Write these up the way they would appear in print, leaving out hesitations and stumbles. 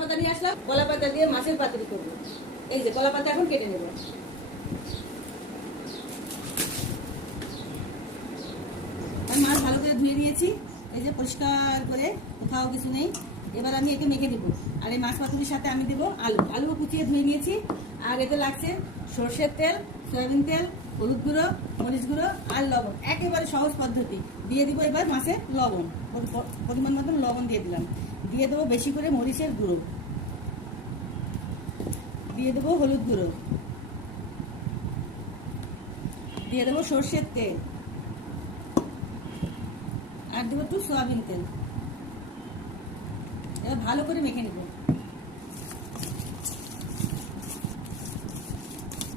পাতা নিয়ে আসলাম, কলা পাতা দিয়ে মাছের পাতুরি করবো। এই যে কলা পাতা এখন কেটে নেব। আমি মাছ ভালো করে ধুয়ে নিয়েছি, এই যে পরিষ্কার করে, কোথাও কিছু নেই। এবার আমি একে মেখে দেবো। আর এই মাছ পাতুরির সাথে আমি দেবো আলুও কুচিয়ে ধুয়ে নিয়েছি। আর এতে লাগছে সর্ষের তেল, সয়াবিন তেল, হলুদ গুঁড়ো, মরিচ গুঁড়ো আর লবণ। একেবারে সহজ পদ্ধতি। দিয়ে দিব এবার মাছে লবণ, পরিমাণ মতন লবণ দিয়ে দিলাম। দিয়ে দেবো বেশি করে মরিচের গুঁড়ো, দিয়ে দেবো হলুদ গুঁড়ো, দিয়ে দেবো সর্ষের তেল, আর দেবো একটু সয়াবিন তেল। এবার ভালো করে মেখে নেব।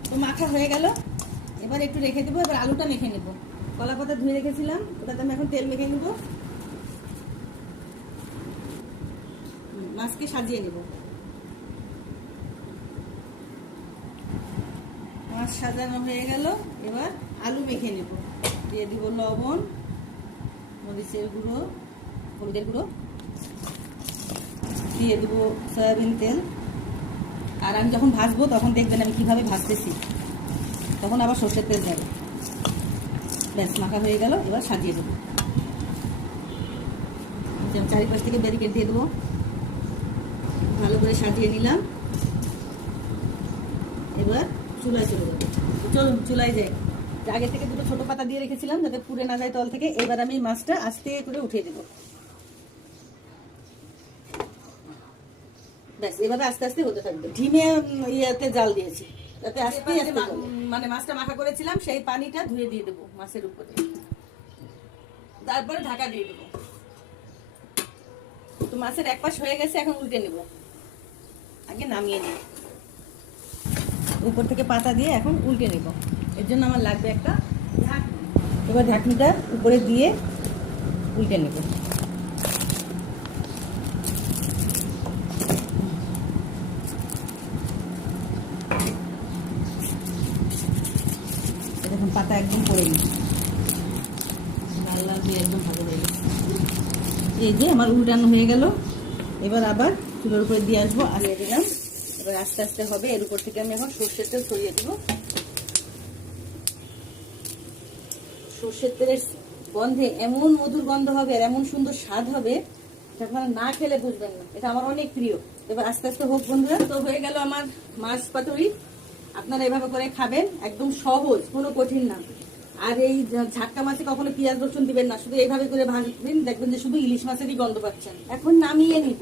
তো মাখা হয়ে গেল, এবার একটু রেখে দেবো। এবার আলুটা মেখে নেব। কলা পাতা ধুয়ে রেখেছিলাম, ওটাতে আমি এখন তেল মেখে নেব। মাছকে সাজিয়ে নেব। মাছ সাজানো হয়ে গেল, এবার আলু মেখে নেব। দিয়ে দিব লবণ, মরিচের গুঁড়ো, হলুদের গুঁড়ো, দিয়ে দেবো সয়াবিন তেল। আর আমি যখন ভাজবো তখন দেখবেন আমি কিভাবে ভাজতেছি, তখন আবার সর্ষের তেল যাবে। ব্যাস মাখা হয়ে গেল, এবার সাজিয়ে দেবো। চারিপাশ থেকে ব্যারিকেড দিয়ে দেবো। ভালো করে সাজিয়ে নিলাম। এবার চুলায় চলে যাবো। চলুন চুলায় যাই। আগে থেকে দুটো ছোট পাতা দিয়ে রেখেছিলাম যাতে পুড়ে না যায় তল থেকে। এবার আমি মাছটা আস্তে করে উঠিয়ে দেবো। ব্যাস এভাবে আস্তে আস্তে হতে থাকবে। ঢিমে ইয়েতে জাল দিয়েছি যাতে আস্তে আস্তে মানে মাছটা মাখা করেছিলাম সেই পানিটা ধুয়ে দিয়ে দেবো মাছের উপরে। তারপরে ঢাকা দিয়ে দেবো। তো মাছের এক পাশ হয়ে গেছে, এখন উল্টে নেব। আগে নামিয়ে নিই, উপর থেকে পাতা দিয়ে এখন উল্টে নেব। এর জন্য আমার লাগবে একটা ঢাকনি। এবার ঢাকনিটা উপরে দিয়ে উল্টে নেব। দেখুন পাতা একদম পড়ে নি, লাল লাল দিয়ে একদম ভালো হয়ে গেছে। এই যে আমার উল্টানো হয়ে গেল। এবার আবার চুলোর উপরে দিয়ে আসবো। আলিয়ে দিলাম। এবার আস্তে আস্তে হবে। এর উপর থেকে আমি এখন সর্ষের তেল ছড়িয়ে দিব। সর্ষের তেলের গন্ধে এমন মধুর গন্ধ হবে আর এমন সুন্দর স্বাদ হবে, আপনারা না খেলে বুঝবেন না। এটা আমার অনেক প্রিয়। এবার আস্তে আস্তে হোক বন্ধুরা। তো হয়ে গেল আমার মাছ পাতুরি। আপনারা এভাবে করে খাবেন, একদম সহজ, কোনো কঠিন না। আর এই ঝাটকা মাছে কখনো পেঁয়াজ রসুন দিবেন না, শুধু এইভাবে করে ভাজবেন, দেখবেন যে শুধু ইলিশ মাছেরই গন্ধ পাচ্ছেন। এখন নামিয়ে নিব।